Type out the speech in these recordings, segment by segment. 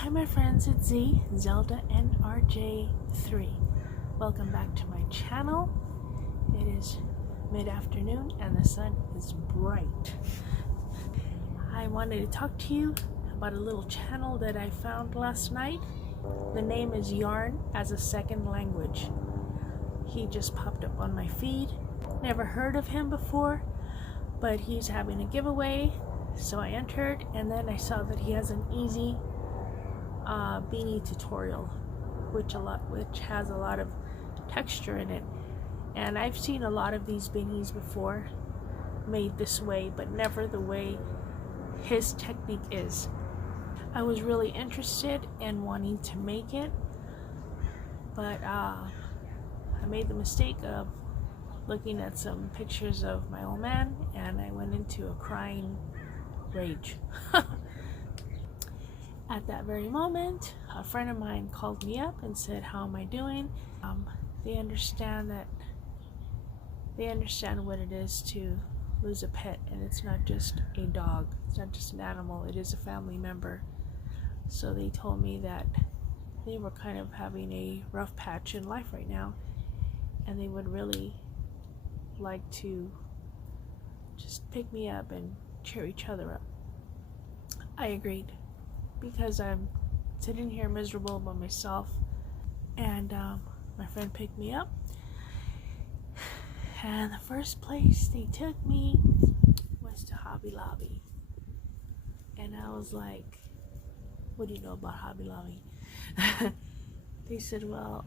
Hi my friends, it's Z, Zelda NRJ3. Welcome back to my channel. It is mid-afternoon and the sun is bright. I wanted to talk to you about a little channel that I found last night. The name is Yarn as a Second Language. He just popped up on my feed. Never heard of him before, but he's having a giveaway, so I entered, and then I saw that he has an easy beanie tutorial, which has a lot of texture in it. And I've seen a lot of these beanies before made this way, but never the way his technique is. I was really interested in wanting to make it, but I made the mistake of looking at some pictures of my old man, and I went into a crying rage. At that very moment, a friend of mine called me up and said, "How am I doing?" They understand what it is to lose a pet, and it's not just a dog, it's not just an animal, it is a family member. So they told me that they were kind of having a rough patch in life right now, and they would really like to just pick me up and cheer each other up. I agreed, because I'm sitting here miserable by myself, and my friend picked me up, and the first place they took me was to Hobby Lobby. And I was like, "What do you know about Hobby Lobby?" They said, "Well,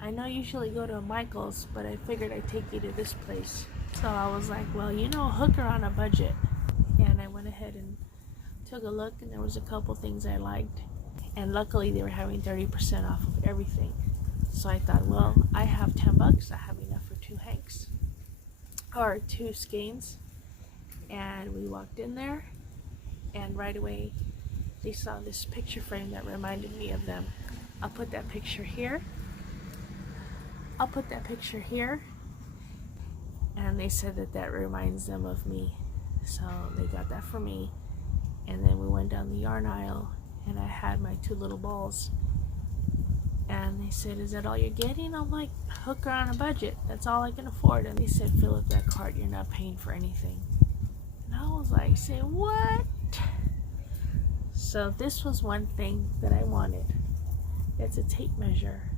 I know you usually go to Michael's, but I figured I'd take you to this place." So I was like, "Well, you know, hooker on a budget." And I went ahead and took a look, and there was a couple things I liked, and luckily they were having 30% off of everything. So I thought, well, I have $10, I have enough for two hanks or two skeins. And we walked in there, and right away they saw this picture frame that reminded me of them. I'll put that picture here, and they said that reminds them of me, so they got that for me. And then we went down the yarn aisle, and I had my two little balls, and they said, "Is that all you're getting?" I'm like, "Hooker on a budget, that's all I can afford." And they said, "Fill up that cart, you're not paying for anything." And I was like, "Say what?" So this was one thing that I wanted. It's a tape measure.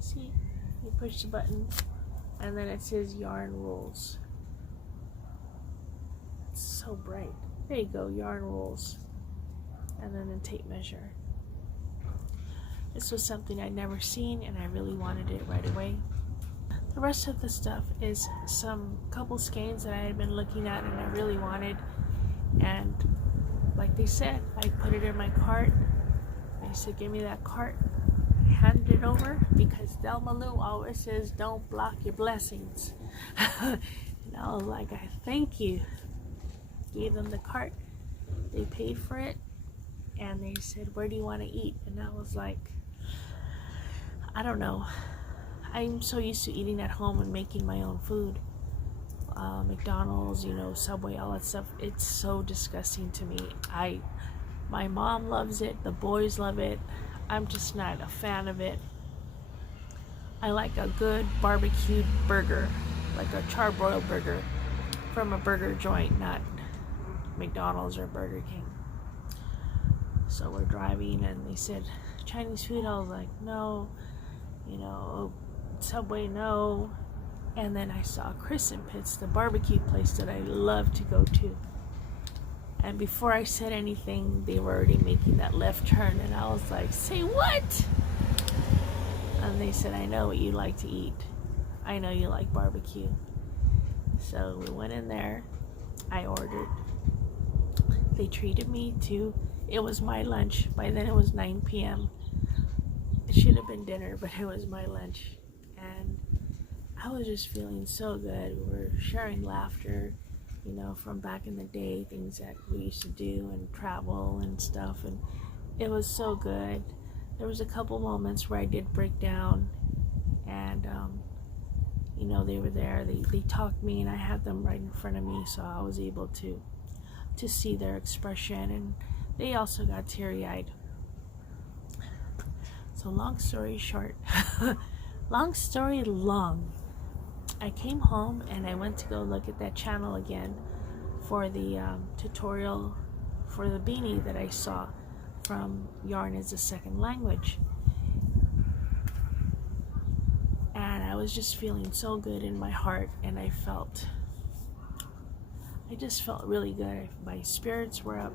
See, you push the button, and then it says Yarn Rules. It's so bright. There you go, Yarn Rules. And then a tape measure. This was something I'd never seen, and I really wanted it right away. The rest of the stuff is some couple skeins that I had been looking at and I really wanted. And like they said, I put it in my cart. They said, "Give me that cart." I handed it over, because Thelma Lou always says, "Don't block your blessings." And I was like, "I thank you." Gave them the cart. They paid for it, and they said, "Where do you want to eat?" And I was like, I don't know. I'm so used to eating at home and making my own food. McDonald's, you know, Subway, all that stuff. It's so disgusting to me. My mom loves it. The boys love it. I'm just not a fan of it. I like a good barbecued burger, like a charbroiled burger from a burger joint, not McDonald's or Burger King. So we're driving, and they said, "Chinese food." I was like, "No," you know, Subway, no. And then I saw Crescent Pits, the barbecue place that I love to go to. And before I said anything, they were already making that left turn, and I was like, "Say what?" And they said, "I know what you like to eat. I know you like barbecue." So we went in there. I ordered. They treated me to, it was my lunch. By then it was 9 p.m. It should have been dinner, but it was my lunch. And I was just feeling so good. We were sharing laughter, you know, from back in the day, things that we used to do and travel and stuff, and it was so good. There was a couple moments where I did break down, and you know, they were there, they talked me, and I had them right in front of me, so I was able to to see their expression, and they also got teary-eyed. So long story short, long story long, I came home and I went to go look at that channel again for the tutorial for the beanie that I saw from Yarn as a Second Language. And I was just feeling so good in my heart, and I just felt really good. My spirits were up.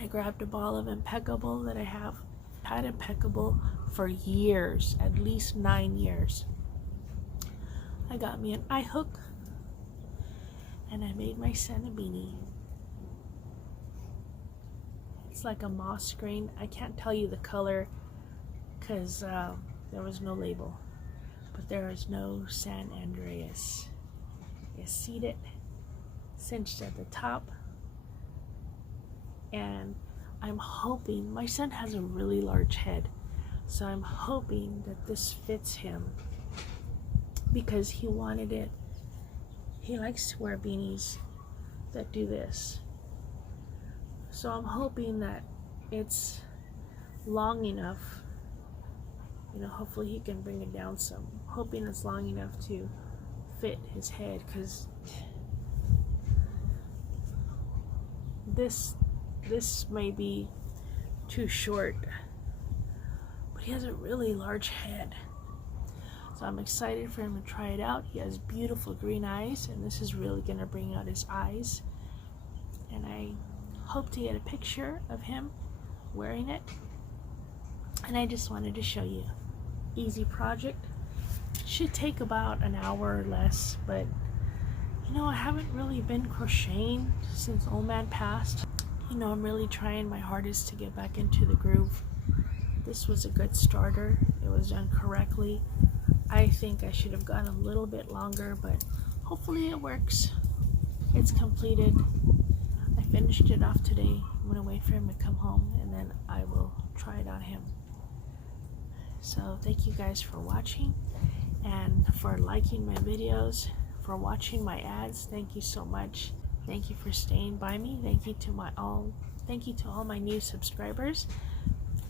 I grabbed a ball of Impeccable that I had Impeccable for years, at least 9 years. I got me an eye hook, and I made my son a beanie. It's like a moss green. I can't tell you the color because there was no label, but there is no San Andreas. You see it cinched at the top, and I'm hoping, my son has a really large head, so I'm hoping that this fits him because he wanted it. He likes to wear beanies that do this, so I'm hoping that it's long enough, you know, hopefully he can bring it down some. Hoping it's long enough to fit his head, because this may be too short, but he has a really large head, so I'm excited for him to try it out. He has beautiful green eyes, and this is really going to bring out his eyes, and I hope to get a picture of him wearing it. And I just wanted to show you. Easy project, should take about an hour or less, but you know, I haven't really been crocheting since old man passed. You know, I'm really trying my hardest to get back into the groove. This was a good starter. It was done correctly. I think I should have gone a little bit longer, but hopefully it works. It's completed. I finished it off today. I'm gonna wait for him to come home, and then I will try it on him. So thank you guys for watching, and for liking my videos, for watching my ads. Thank you so much. Thank you for staying by me. Thank you to all my new subscribers.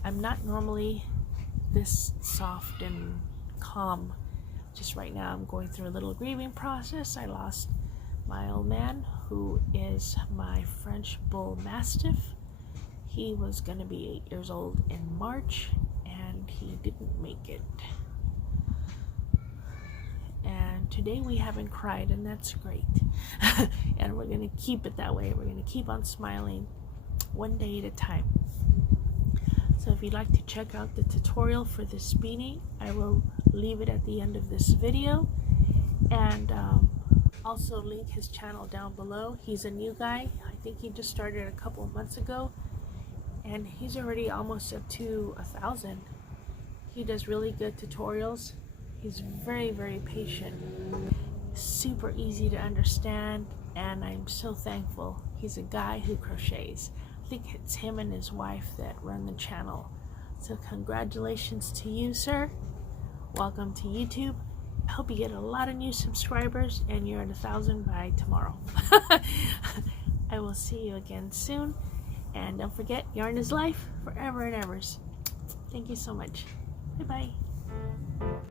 I'm not normally this soft and calm. Just right now I'm going through a little grieving process. I lost my old man, who is my French Bull Mastiff. He was going to be 8 years old in March, and he didn't make it. And today we haven't cried, and that's great. And we're going to keep it that way. We're going to keep on smiling one day at a time. So if you'd like to check out the tutorial for this beanie, I will leave it at the end of this video, and also link his channel down below. He's a new guy. I think he just started a couple of months ago, and he's already almost up to 1,000. He does really good tutorials. He's very, very patient, super easy to understand, and I'm so thankful. He's a guy who crochets. I think it's him and his wife that run the channel. So congratulations to you, sir. Welcome to YouTube. I hope you get a lot of new subscribers, and you're at 1,000 by tomorrow. I will see you again soon, and don't forget, yarn is life forever and ever. Thank you so much. Bye bye.